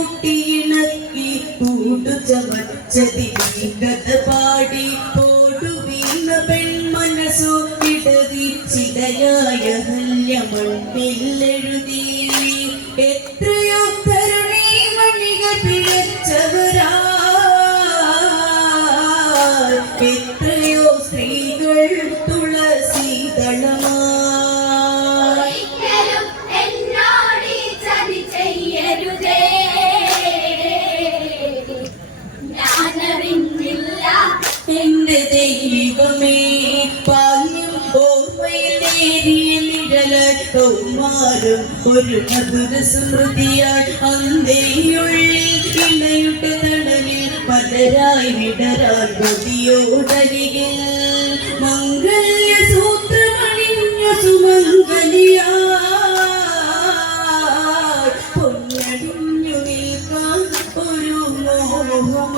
കൂട്ടിയിണക്കി കൂട്ടു ചമച്ചതിരി കഥ പാടി പോടു വീണ പെൺമനസ്സു ഇടതി ചിടയായ ഹല്യമണ്ണില്ലെഴുതി എത്രയോ ദൈവമേ പാല്യം ഓർമ്മയിൽ നേരിയ നിഴലായി കൗമാരം ഒരു മധുര സ്മൃതിയാൽ അന്തേയുള്ളിൽ ഇണയുടെ തടലിൽ പലരായി വിടരാൻ കൊതിയോടരികിൽ മംഗല്യ സൂത്രമണിഞ്ഞ സുമംഗലിയായി പൊന്നടിഞ്ഞു നിൽക്കാൻ ഒരു മോഹമായി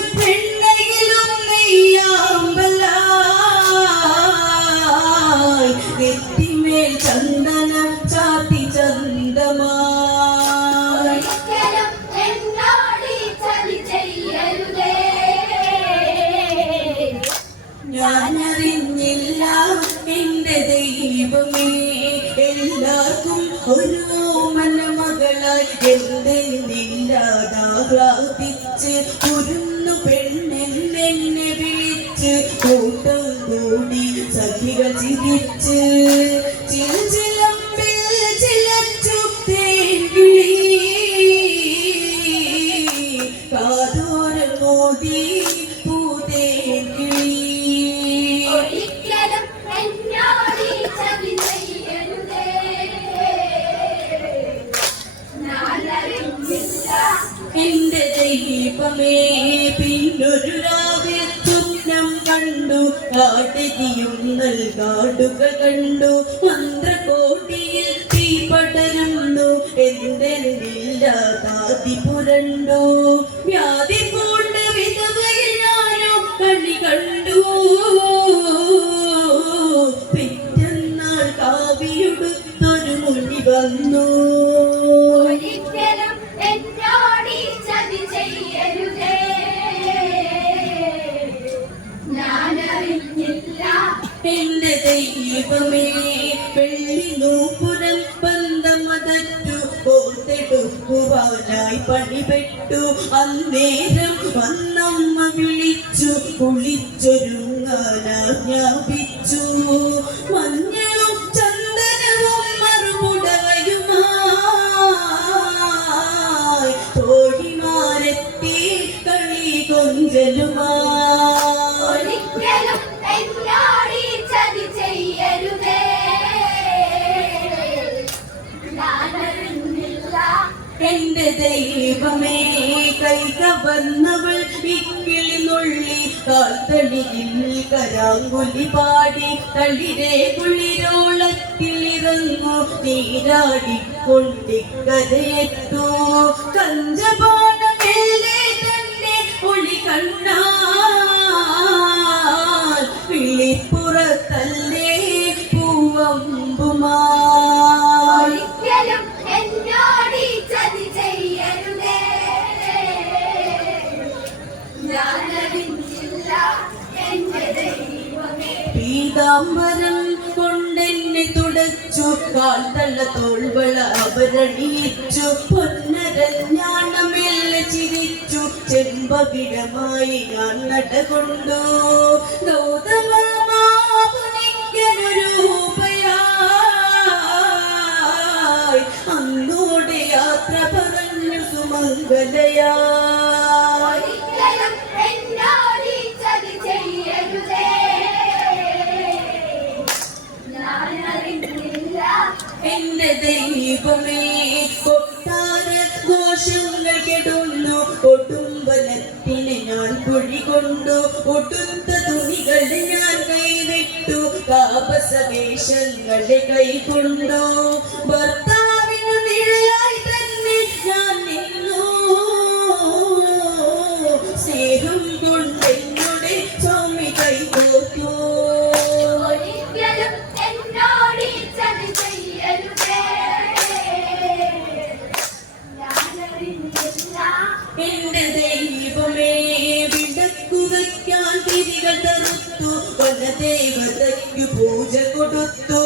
ഞാനറിഞ്ഞില്ല. എന്റെ ദൈവമേ എല്ലാവർക്കും ഒരു മനമകളായി എന്തെന്നില്ലാതാഹ്ലാദിച്ച് കുരുന്നു പെണ്ണെന്നെ വിളിച്ച് കൂട്ടം കൂടി സഖികൾ ചിരിച്ച് ചിലമ്പിൽ ദൈവമേ പിന്നൊരു രാവിൽ കണ്ടു. കാട്ടുകയും നൽകാടുക കണ്ടു. മന്ത്രകോട്ടിയിൽ തീ പടരുന്നു എന്തെന്നില്ലാതാതി പുരണ്ടു. വ്യാധി പൂണ്ട വിധവയിൽ ഞാനോ കണി കണ്ടു. പിറ്റന്നാൾ കാവിയുടുത്തൊരു മുനി വന്നു. ദൈവമേ വെള്ളി നൂപുരം ബന്ധമതറ്റു ഓർത്തെടുക്കുവാനായി പണിപെട്ടു അന്നേരം വന്നമ്മ വിളിച്ചു കുളിച്ചൊരുങ്ങാനാജ്ഞാപിച്ചു. മഞ്ഞളും ചന്ദനവും മറുപുടവയുമായി തോഴിമാരെത്തി കളി കൊഞ്ചലുമായി ദൈവമേ കൈകവർന്നവൾ ഇക്കിളി നുള്ളി കാൽത്തളിയിൽ കരാങ്കുലി പാടി തളിരെ കുളിരോളത്തിലിറങ്ങു നീരാടിക്കൊണ്ടിക്കരയെത്തു കഞ്ചപാണമേലെ പീതാംബരം കൊണ്ടെന്നെ തുടച്ചു. കാൽത്തള്ള തോൾവള അവരണിയിച്ചു പൊന്നരഞ്ഞാണമെല്ലെ ചിരിച്ചു. ചെമ്പകിടമായി ഞാൻ നടകൊണ്ടു. ഗൗതമാമാപുനിക്കനൊരൂപയായി കൊണ്ടു കുടുംബത്തിനെ ഞാൻ കുഴി കൊണ്ടു. ഒടുത്ത തുണികളിൽ ഞാൻ കൈവിട്ടു. താപസവേഷങ്ങളെ കൈകൊണ്ടോ ഭർത്ത ദൈവതയ്ക്കു പൂജ കൊടുത്തു.